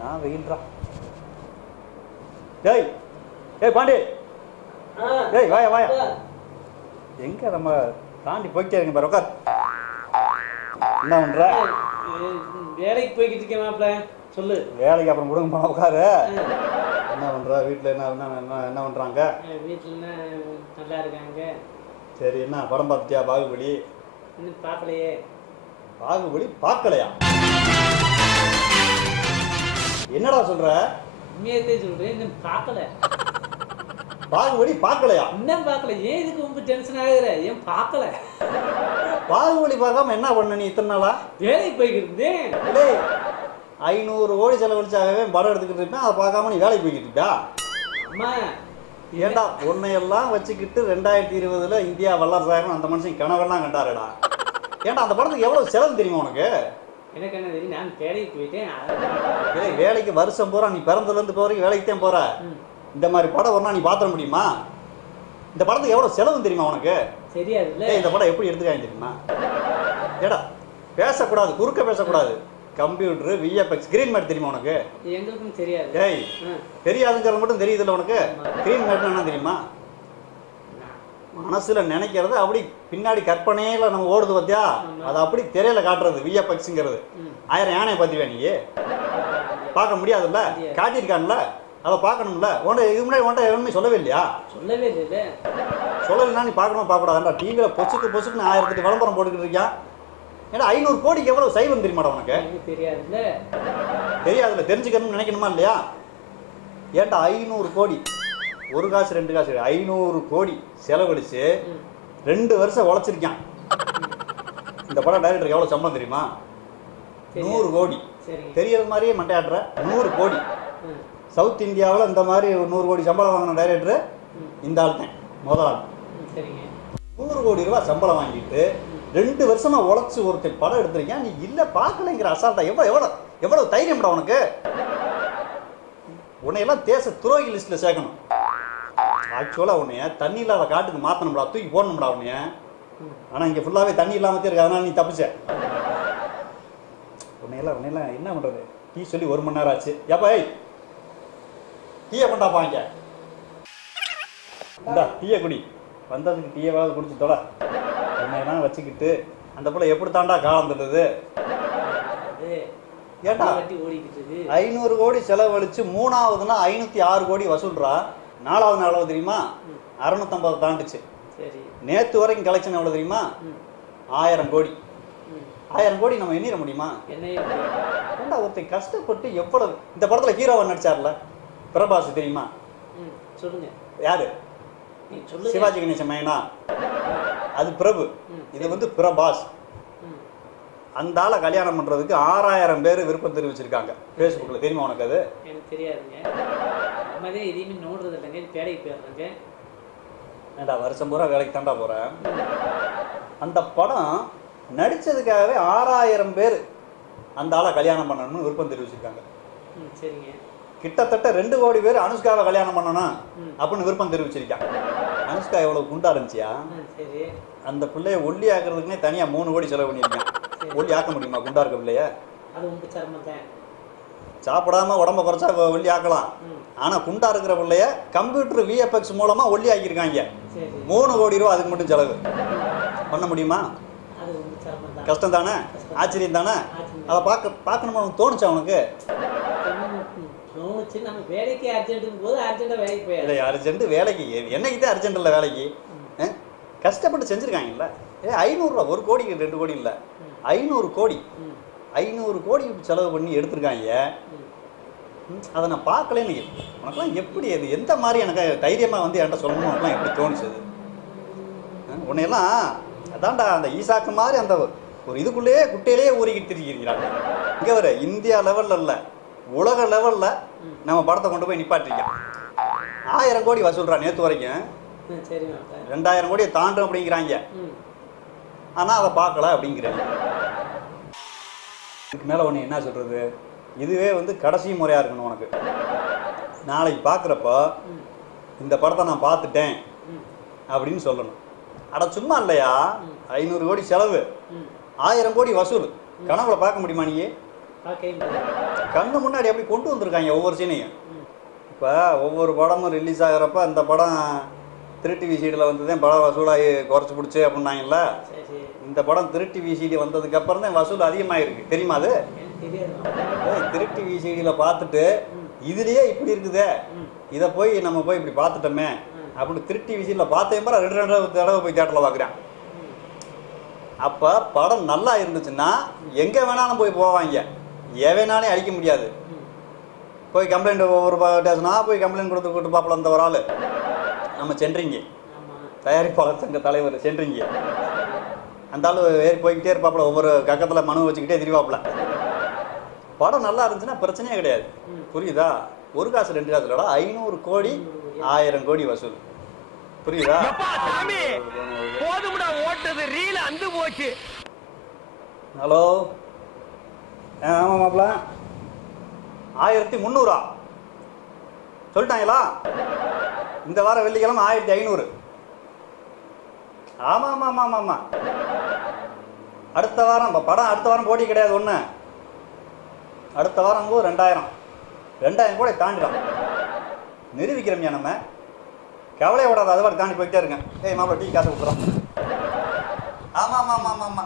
நான் வெயில்றா. டேய் ஏய் பாண்டி, டேய் வாயா வாயா. எங்க நம்ம தாண்டி போய்ட்டே இருங்க பாரு, உட்கார். என்ன பண்ற? வேலைக்கு போய்கிட்டு இருக்கேன் மாப்பிள்ள. சொல்லு. வேலைக்கு அப்புறம் கொடுங்க, உட்காரு. என்ன பண்ற? வீட்டில் என்ன பண்றாங்க? வீட்டில் நல்லா இருக்காங்க. சரி, என்ன படம் பார்த்துட்டியா? பாகுபலி இன்னும் பார்க்கலையே. பாகுபலி பார்க்கலையா? என்னடா சொல்ற? உண்மையத்தே சொல்றேன், இன்னும் பார்க்கல. பாகுபலி பார்க்கலையா? இன்னும் பார்க்கல. ஏன் இதுக்கு ரொம்ப டென்ஷன் ஆகுற? ஏன் பார்க்கல? பாகுபலி பார்க்காம என்ன பண்ண நீ இத்தனை நாளா? வேலைக்கு போய்கிட்டு இருந்தேன். 500 கோடி செலவழிச்சாகவே படம் எடுத்துக்கிட்டு இருப்பேன், அதை பார்க்காம நீ வேலைக்கு போய்கிட்டு இருப்பியா? அம்மா ஏண்டா உன்னையெல்லாம் வச்சுக்கிட்டு 2020 இந்தியா வல்லரசாயிரம் அந்த மனுஷன் கனவெல்லாம் கண்டாருடா. ஏண்டா அந்த படத்துக்கு எவ்வளவு செலவு தெரியுமா உனக்கு? எனக்கு என்ன தெரியும், நான் வேலைக்கு போயிட்டேன். வேலைக்கு வருஷம் போறா, நீ பிறந்ததுலேருந்து போற வேலைக்கு தான் போற. இந்த மாதிரி படம் ஒன்றா நீ பார்த்துட முடியுமா? இந்த படத்துக்கு எவ்வளவு செலவு தெரியுமா உனக்கு? தெரியாதுல்ல. இந்த படம் எப்படி எடுத்துக்காங்க தெரியுமா? ஏடா பேசக்கூடாது, குறுக்க பேசக்கூடாது. கம்ப்யூட்டர் விஎஃப்எக்ஸ் கிரீன் மேட் தெரியுமா உனக்கு? எங்களுக்கும் தெரியாது. ஏய் தெரியாதுங்கிறது மட்டும் தெரியுதுல்ல உனக்கு? கிரீன் மேட்னா என்ன தெரியுமா? மனசுல நினைக்கிறது அப்படி பின்னாடி கற்பனையில நம்ம ஓடுது பார்த்தியா, அதை அப்படி திரையில காட்டுறது விஎஃப்எக்ஸ்ங்கிறது. 1000 யானையை பார்த்துருவேன் நீ? பார்க்க முடியாதுல்ல, காட்டியிருக்கான்ல, அதை பார்க்கணும்ல. இதுக்கு முன்னாடி உன்ட்ட எதுவுமே சொல்லவே இல்லையா? சொல்லவே இல்லை. சொல்லலைன்னா நீ பார்க்கணும் பார்க்கக்கூடாதுடா. டிவியில் பொசுக்குன்னு 1000 விளம்பரம் போட்டுக்கிட்டு இருக்கியா? ஏன்னா 500 கோடிக்கு எவ்வளவு சைவம் தெரியுமாடா உனக்கு? தெரியாதுல்ல. தெரியாதுல்ல, தெரிஞ்சுக்கணும்னு நினைக்கணுமா இல்லையா? ஏன்டா 500 கோடி, ஒரு காசு 2 காசு 500 கோடி செலவழிச்சு 2 வருஷம் உழைச்சிருக்கான். இந்த படம் டைரக்டருக்கு எவ்வளவு சம்பளம் தெரியுமா? 100 கோடி. தெரியறது மாதிரியே மண்டையாடுற. 100 கோடி. சவுத் இந்தியாவில் இந்த மாதிரி 100 கோடி சம்பளம் வாங்கின டைரக்டர் இந்த ஆள் தான், முதல் ஆள். 100 கோடி ரூபாய் சம்பளம் வாங்கிட்டு 2 வருஷமா உழைச்சு ஒருத்தர் படம் எடுத்திருக்கேன், நீ இல்ல பார்க்கலைங்கிற அசால்ட்டா. எவ்வளவு தைரியம்டா உனக்கு? உன்னையெல்லாம் தேச துரோகி லிஸ்ட்ல சேர்க்கணும். ஆக்சுவலா உன்னைய தண்ணி இல்லாத காட்டுக்கு மாத்தணும்டா, தூக்கி போடணும்டா உன்னைய. ஆனா இங்க ஃபுல்லாவே தண்ணி இல்லாம இருக்கு, அதனால நீ தப்பிச்ச. உன்னையெல்லாம் என்ன பண்றது? டீ சொல்லி 1 மணி நேரம் ஆச்சு. ஏப்பா டீயை கொண்டா பாங்க. இந்தா டீயை குடி. வந்ததுக்கு டீயவாவது குடிச்சு தொலை. உன்னையெல்லாம் வச்சுக்கிட்டு அந்த பிள்ளை எப்படி தாண்டா காலம் தருது? ஏண்டா 500 கோடி செலவழிச்சு 3ஆவதுன்னா 506 கோடி வசூல்றா. 4ஆவது நாள் எவ்வளவு தெரியுமா? 650 தாண்டுச்சு. நேத்து வரைக்கும் கலெக்ஷன் எவ்வளவு தெரியுமா? 1000 கோடி. 1000 கோடி நம்ம எண்ணிட முடியுமா? ஏண்டா ஒருத்தர் கஷ்டப்பட்டு எவ்வளவு. இந்த படத்துல ஹீரோவா நடிச்சார்ல பிரபாஸ் தெரியுமா? சொல்லுங்க. யாரு? சிவாஜி கணேசன் மைனா, அது பிரபு. இது பிரபாஸ். அந்த ஆளை கல்யாணம் பண்றதுக்கு 6000 பேர் விருப்பம் தெரிவிச்சிருக்காங்க பேஸ்புக்ல. தெரியுமா உனக்கு? அது எனக்கு தெரியாதுங்க. அம்மாதே எதையுமே நோடுறது இல்லைங்க, வேலைக்கு போயிடுறாங்க. ஏண்டா வருஷம் பூரா வேலைக்கு தாண்டா போறேன். அந்த படம் நடிச்சதுக்காகவே 6000 பேர் அந்த ஆளை கல்யாணம் பண்ணணும்னு விருப்பம் தெரிவிச்சிருக்காங்க. சரிங்க. கிட்டத்தட்ட 2 கோடி பேர் அனுஷ்காவை கல்யாணம் பண்ணணும் அப்படின்னு விருப்பம் தெரிவிச்சிருக்காங்க. அனுஷ்கா எவ்வளவு குண்டா இருந்துச்சியா? அந்த பிள்ளைய ஒல்லி ஆக்குறதுக்குன்னே தனியா 3 கோடி செலவு பண்ணியிருக்கேன். ஒல்லி ஆக்க முடியுமா குண்டா இருக்க பிள்ளைய? சாப்பிடாம உடம்ப குறைச்சா ஒல்லி ஆக்கலாம். ஆனா குண்டா இருக்கிற பிள்ளைய கம்ப்யூட்டர் விஎஃப்எக்ஸ் மூலமா ஒல்லி ஆக்கியிருக்காங்க. 3 கோடி ரூபா அதுக்கு மட்டும் செலவு. பண்ண முடியுமா? கஷ்டம் தானே, ஆச்சரியம் தானே. அதை பார்க்கணுமா உனக்கு தோணுச்சா? உனக்கு அர்ஜென்ட் வேலைக்கு என்னைக்கு தான் அர்ஜென்ட் இல்லை வேலைக்கு. கஷ்டப்பட்டு செஞ்சிருக்காங்கல்ல. 500 ரூபா, 1 கோடி 2 கோடி இல்லை, 500 கோடி. 500 கோடி செலவு பண்ணி எடுத்திருக்காங்க. அதை நான் பார்க்கல. உனக்குலாம் எப்படி அது எந்த மாதிரி எனக்கு தைரியமா என்கிட்ட சொல்லணும் உனக்குலாம் எப்படி தோணுச்சு? உன்னையெல்லாம் அதான்டா அந்த ஈசாக்கு மாதிரி அந்த ஒரு இதுக்குள்ளேயே குட்டையிலேயே ஊறிக்கிட்டு இருக்கிறாங்க. இங்கே வர இந்தியா லெவலில் இல்லை, உலக லெவலில் நம்ம படத்தை கொண்டு போய் நிப்பாட்டிருக்கோம். 1000 கோடி வசூல்றா நேற்று வரைக்கும். 2000 கோடியை தாண்டும் அப்படிங்கிறாங்க. ஆனால் அதை பார்க்கல அப்படிங்கிறாங்க. இதுக்கு மேலே ஒன்று என்ன சொல்கிறது? இதுவே கடைசி முறையாக இருக்கணும் உனக்கு. நாளைக்கு பார்க்குறப்போ இந்த படத்தை நான் பார்த்துட்டேன் அப்படின்னு சொல்லணும். அட சும்மா இல்லையா, 500 கோடி செலவு, 1000 கோடி வசூல். கனவுல பார்க்க முடியுமா? நீ கண்ணு முன்னாடி எப்படி கொண்டு வந்திருக்காங்க ஒவ்வொரு சீனையும். இப்போ ஒவ்வொரு படமும் ரிலீஸ் ஆகிறப்ப அந்த படம் திருட்டு விசிடியில் வந்து தான் படம் வசூலாகி குறைச்சி பிடிச்சி அப்படின்னாங்கல்ல. இந்த படம் திருட்டு விசிடி வந்ததுக்கு அப்புறம் தான் வசூல் அதிகமாகிருக்கு. தெரியுமா அது? திருட்டு விசிடியில் பார்த்துட்டு இதுலேயே இப்படி இருக்குதே, இதை போய் நம்ம போய் இப்படி பார்த்துட்டோமே அப்படின்னு திருட்டு விசிடியில் பார்த்தேன் பாரு 2 தடவை போய் தேட்டரில் பார்க்குறேன். அப்போ படம் நல்லா இருந்துச்சுன்னா எங்கே வேணாலும் போய் போவாங்க, எவனாலே அழிக்க முடியாது. போய் கம்ப்ளைண்ட் ஒவ்வொரு ஸ்டேஷனாக போய் கம்ப்ளைண்ட் கொடுத்து பார்ப்பல அந்த ஒரு ஆள் நம்ம சென்றிங்க தயாரிப்பாளர் சங்க தலைவர் சென்றிங்க. அந்த ஆள் ஏறி போய்கிட்டே இருப்பாப்புல, ஒவ்வொரு கக்கத்தில் மனு வச்சுக்கிட்டே திரிவாப்புல. படம் நல்லா இருந்துச்சுன்னா பிரச்சனையே கிடையாது. புரியுதா? 1 காசு 2 காசு இல்லடா, 500 கோடி 1000 கோடி வசூல். புரியுதா? ஹலோ, ஆமா மாப்பிள்ள 1300 சொல்லிட்டாங்களா? இந்த வாரம் வெள்ளிக்கிழமை 1500. ஆமா ஆமா ஆமா ஆமா ஆமா. அடுத்த வாரம் படம் அடுத்த வாரம் போட்டி கிடையாது ஒன்று. அடுத்த வாரம் போது 2000 கூட தாண்டிடும். நிரூபிக்கிறோம்யா நம்ம. கவலையை விடாது, அதை தாண்டி போயிட்டே இருங்க. ஏய் மாப்பிள்ள டீ காசு கொடுக்குறோம். ஆமா ஆமா ஆமா ஆமா ஆமா.